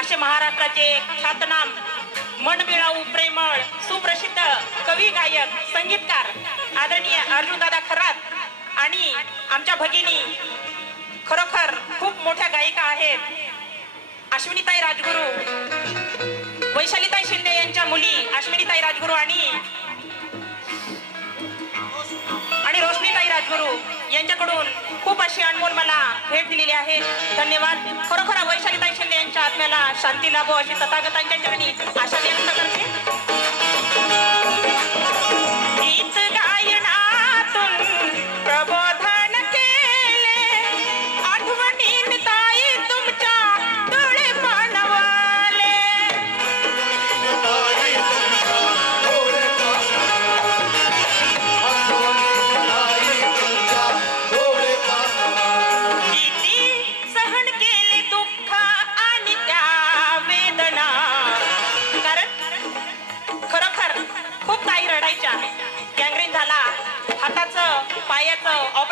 असे महाराष्ट्राचे ख्यातनाम मनमिळाऊ प्रेमळ सुप्रसिद्ध कवी गायक संगीतकार आदरणीय अर्जुनदादा खरात आणि आमच्या भगिनी खरोखर खूप मोठ्या गायिका आहेत. अश्विनीताई राजगुरू वैशालीताई शिंदे यांच्या मुली अश्विनीताई राजगुरू आणि गुरु यांच्याकडून खूप अशी अनमोल मला भेट दिलेली आहे. धन्यवाद. खरोखर वैशालीताई शिंदे यांच्या आत्म्याला शांती लाभो अशी तथागतांच्या चरणी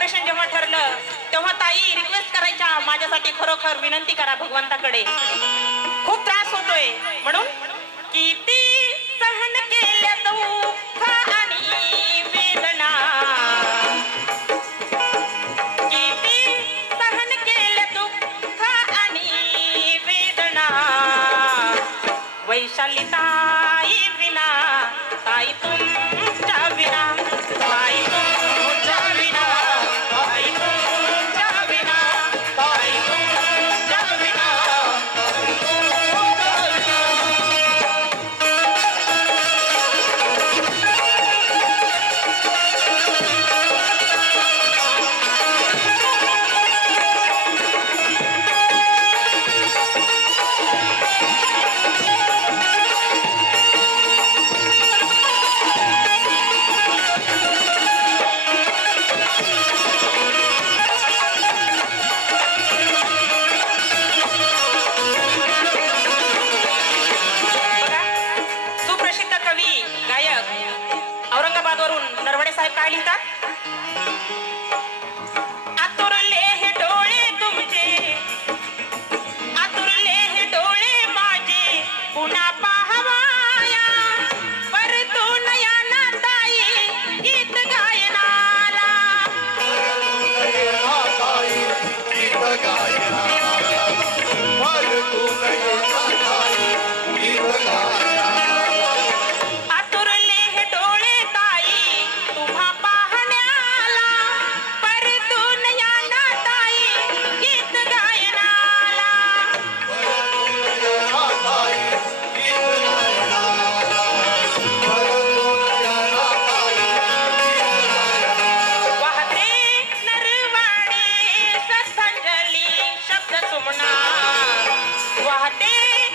ऑपरेशन जेव्हा ठरलं तेव्हा ताई रिक्वेस्ट करायच्या माझ्यासाठी खरोखर विनंती करा भगवंताकडे. खूप त्रास होतोय. म्हणून किती I need.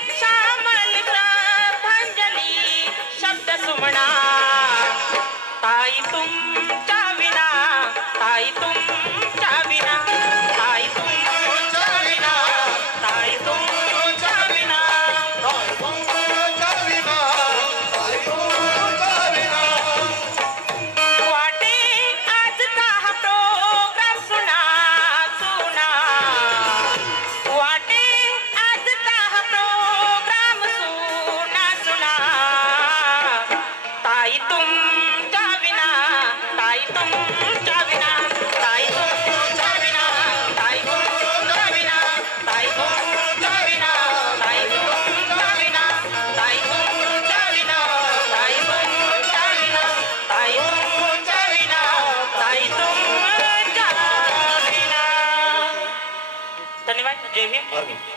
bien.